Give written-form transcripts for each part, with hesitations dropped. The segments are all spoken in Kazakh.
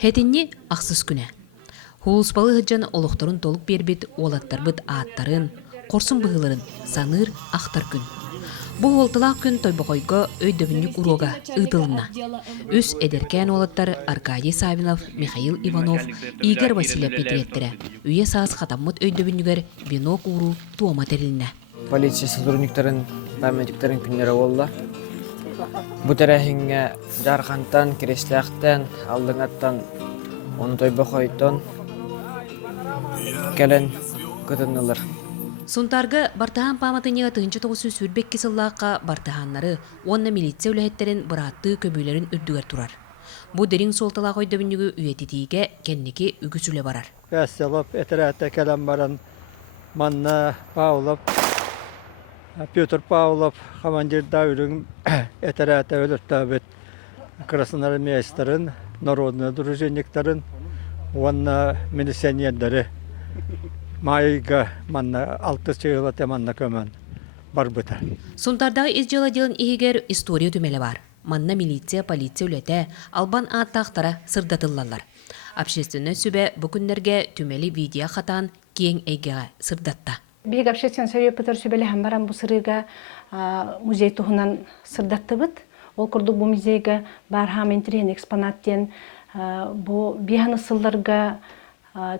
Хетинни ақсыз күнә. Хулуспалы хыджан олықтарын толық бербет олаттарбыт ааттарын, қорсын бұғыларын саныр ақтар күн. Бұл олтылақ күн тойбақойға өйдөбіннік урога ұйтылына. Үс эдеркен олаттар Аркадий Савинов, Михаил Иванов, Игорь Василия Петреттері. Үйе саас қатаммыт өйдөбінігер бинок уру туама теріліне. Полиция сотрудниктарын, памятиктарын күннері олла. Бұтарахинге жарқантан, кересляқтан, алдыңаттан, оны тойбақойттан кәлін көтінілер. Сунтарга бартахан паматыниға тыынчы тоғысы сүрбек кесыллаққа бартаханнары онна милиция үләхеттерін бұратты көбейлерін үрдігер тұрар. Бұ дерин солталақ ойдабынығы үйететіге кәннеке үгісілі барар. Кәсселіп, әтірәтті кәлем баран манна Павлов, Петр Павлов, командир дәуірің әтірәтті өлірті бет красноармейстарын, народный дружинниктарын, онна милиционерлері. Майга манна 6 чыгыла манна көмөн бар бұта. Сунтардағы изжала делін игер история түмелі бар. Манна милиция, полиция үләті албан аттақтара сырдатылалар. Общественный сөбе бүкіндерге түмелі видео қатан кең әйгеға сырдатта. Бег общественный сөбе пытыр сөбелі хамбаран бұл сырыға музей тұғынан сырдатты бұд. Ол күрді бұл музейға бар хам интерен экспонаттен бұл бейханы сылларға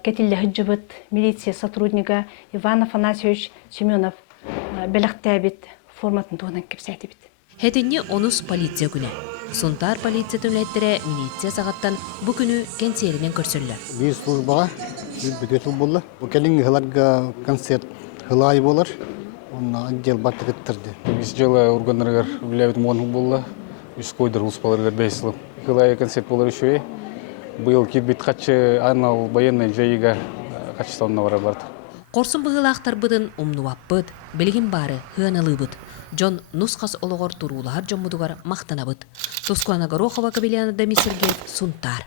Кетилля хыджыбыт милиция сотрудника Иван Афанасьевич Семенов белектәбит форматын туғынан кепсәті бит. Хетинне онус полиция күні. Сунтар полиция түмлеттері милиция сағаттан бұл күні кенсерінен көрсілі. Біз службаға бүкетіл болды. Бұл кәлін ғыларға концерт ғылай болар. Оны отдел баты кеттірді. Біз жылы органдарығар үләбет моңы болды. Үш қойдыр ұспаларығар бәйсіліп. Ғылай концерт болар үші. Бұл кетбет қатшы анал баянный жайыға қатшыстанына бара барды. Қорсын бұғылақтар бұдын ұмнуап бұд, білген бары ғаналый бұд. Джон нұсқас олығыр тұрулағар жомудығар мақтана бұд. Тоскуана Горохова кабелияны да Сунтар.